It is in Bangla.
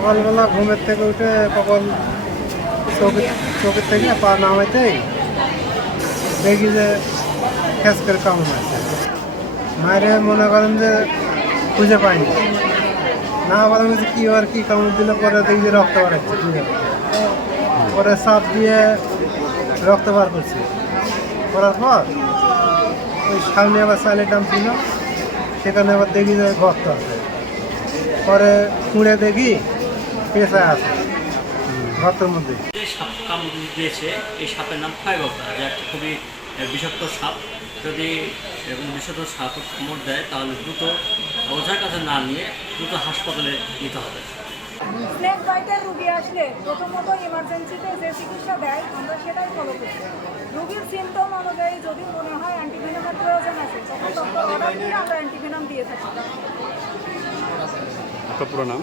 সকালবেলা ঘুমের থেকে উঠে কখন চোখের চোখের থেকে পা নামাইতেই দেখি যে ফ্যাস করে কামড় মারছে। মায়ের মনে করেন যে খুঁজে পাইনি না বলেন যে কী আর কি কামড় দিলে, পরে দেখি যে রক্ত বাড়াচ্ছে। পরে সাপ দিয়ে রক্ত বার করছি। করার পর ওই সামনে আবার দাম ছিল, সেখানে আবার দেখি যে গর্ত আছে। পরে কুঁড়ে দেখি পেশা আছে। গর্তের মধ্যে। যে সাপ কামড় দিয়েছে এই সাপের নাম ক্ষয়গতা যা একটা খুবই বিষাক্ত সাপ। যদি এরকম বিষাক্ত সাপ কামড় দেয় তাহলে দ্রুত ওঝার কাছে না নিয়ে দ্রুত হাসপাতালে নিতে হবে। স্নেক বাইটের রুগী আসলে প্রথমত ইমার্জেন্সিতে যে চিকিৎসা দেয় আমরা সেটাই ফলো করি। রুগীর সিমটম অনুযায়ী যদি মনে হয় অ্যান্টিভেনামের প্রয়োজন আছে তখন ডক্টর অর্ডার দিয়ে আমরা অ্যান্টিভেনাম দিয়ে থাকি। আপনার পুরো নাম?